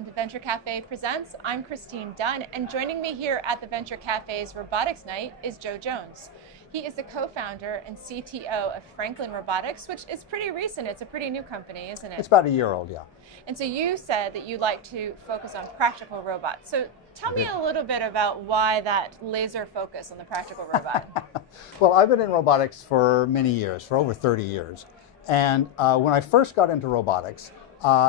welcome to Venture Cafe Presents. I'm Christine Dunn, and joining me here at the Venture Cafe's Robotics Night is Joe Jones. He is the co-founder and CTO of Franklin Robotics, which is pretty recent. It's a pretty new company, isn't it? It's about a year old, yeah. And so you said that you like to focus on practical robots. So tell me a little bit about why that laser focus on the practical robot. Well, I've been in robotics for many years, for over 30 years. And when I first got into robotics,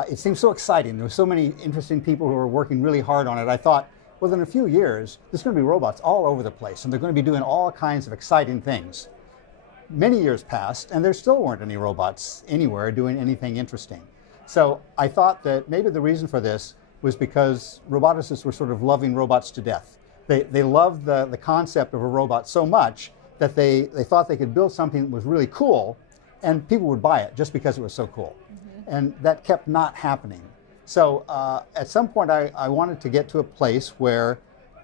it seemed so exciting. There were so many interesting people who were working really hard on it. I thought, well, in a few years, there's going to be robots all over the place, and they're going to be doing all kinds of exciting things. Many years passed, and there still weren't any robots anywhere doing anything interesting. So I thought that maybe the reason for this was because roboticists were sort of loving robots to death. They loved the concept of a robot so much that they thought they could build something that was really cool, and people would buy it just because it was so cool. And that kept not happening. So at some point I wanted to get to a place where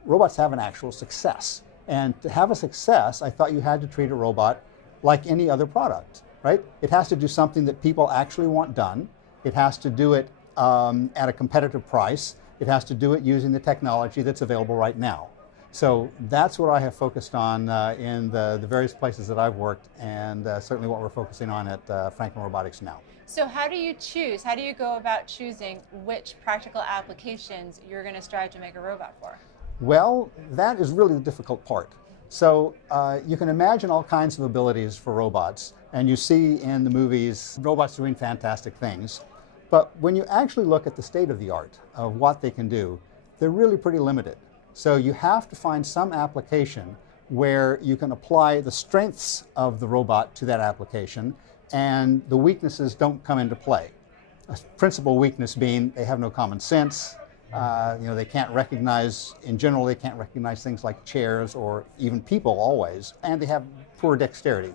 robots have an actual success. And to have a success, I thought you had to treat a robot like any other product, right? It has to do something that people actually want done. It has to do it at a competitive price. It has to do it using the technology that's available right now. So that's what I have focused on in the various places that I've worked, and certainly what we're focusing on at Franklin Robotics now. So how do you choose? How do you go about choosing which practical applications you're going to strive to make a robot for? Well, that is really the difficult part. So you can imagine all kinds of abilities for robots, and you see in the movies robots doing fantastic things. But when you actually look at the state of the art of what they can do, they're really pretty limited. So you have to find some application where you can apply the strengths of the robot to that application and the weaknesses don't come into play. A principal weakness being they have no common sense. They can't recognize, in general, they can't recognize things like chairs or even people always, and they have poor dexterity.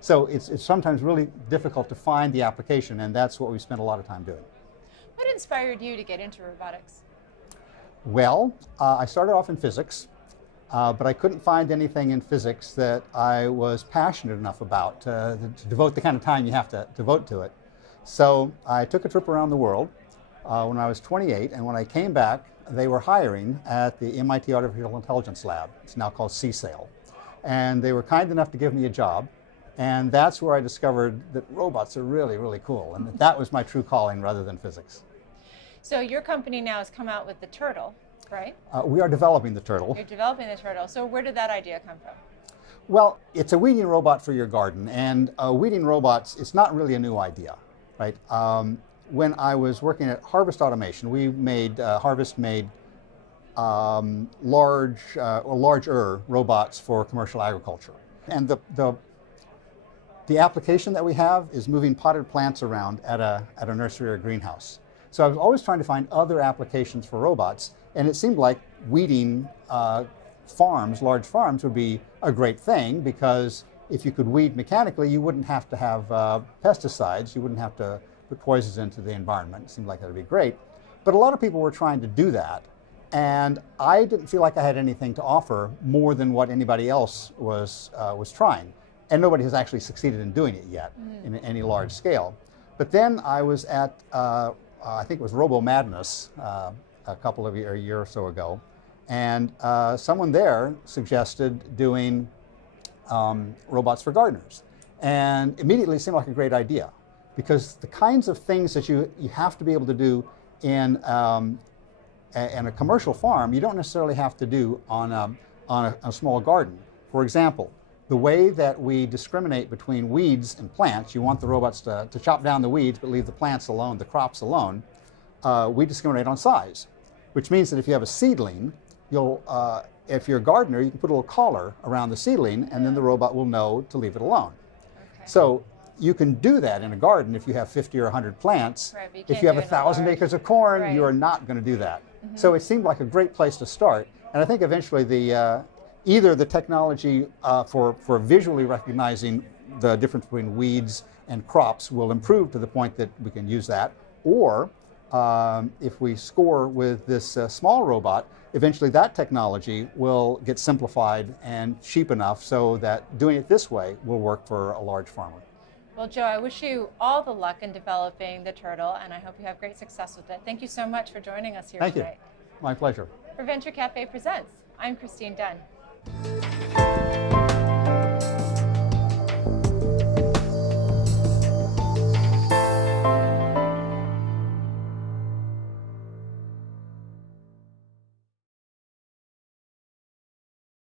So it's sometimes really difficult to find the application, and that's what we spend a lot of time doing. What inspired you to get into robotics? Well, I started off in physics, but I couldn't find anything in physics that I was passionate enough about to devote the kind of time you have to devote to it. So I took a trip around the world when I was 28, and when I came back, they were hiring at the MIT Artificial Intelligence Lab. It's now called CSAIL. And they were kind enough to give me a job, and that's where I discovered that robots are really, really cool, and that was my true calling rather than physics. So your company now has come out with the turtle, right? We are developing the turtle. You're developing the turtle. So where did that idea come from? Well, it's a weeding robot for your garden, and weeding robots, it's not really a new idea, right? When I was working at Harvest Automation, Harvest made larger robots for commercial agriculture. And the application that we have is moving potted plants around at a nursery or a greenhouse. So I was always trying to find other applications for robots, and it seemed like weeding large farms would be a great thing, because if you could weed mechanically, you wouldn't have to have pesticides, you wouldn't have to put poisons into the environment. It seemed like that would be great. But a lot of people were trying to do that, and I didn't feel like I had anything to offer more than what anybody else was trying. And nobody has actually succeeded in doing it yet in any large scale. But then I was at I think it was Robo Madness a year or so ago, and someone there suggested doing robots for gardeners, and immediately it seemed like a great idea, because the kinds of things that you have to be able to do in a commercial farm, you don't necessarily have to do on a small garden. For example, the way that we discriminate between weeds and plants, you want the robots to chop down the weeds but leave the plants alone, the crops alone. We discriminate on size, which means that if you have a seedling, if you're a gardener, you can put a little collar around the seedling, and then the robot will know to leave it alone. Okay. So you can do that in a garden if you have 50 or 100 plants. Right, but if you have 1,000 acres of corn, right, you are not going to do that. So it seemed like a great place to start, and I think eventually either the technology for visually recognizing the difference between weeds and crops will improve to the point that we can use that, or if we score with this small robot, eventually that technology will get simplified and cheap enough so that doing it this way will work for a large farmer. Well, Joe, I wish you all the luck in developing the turtle, and I hope you have great success with it. Thank you so much for joining us here Thank tonight. you. My pleasure. For Venture Cafe Presents, I'm Christine Dunn.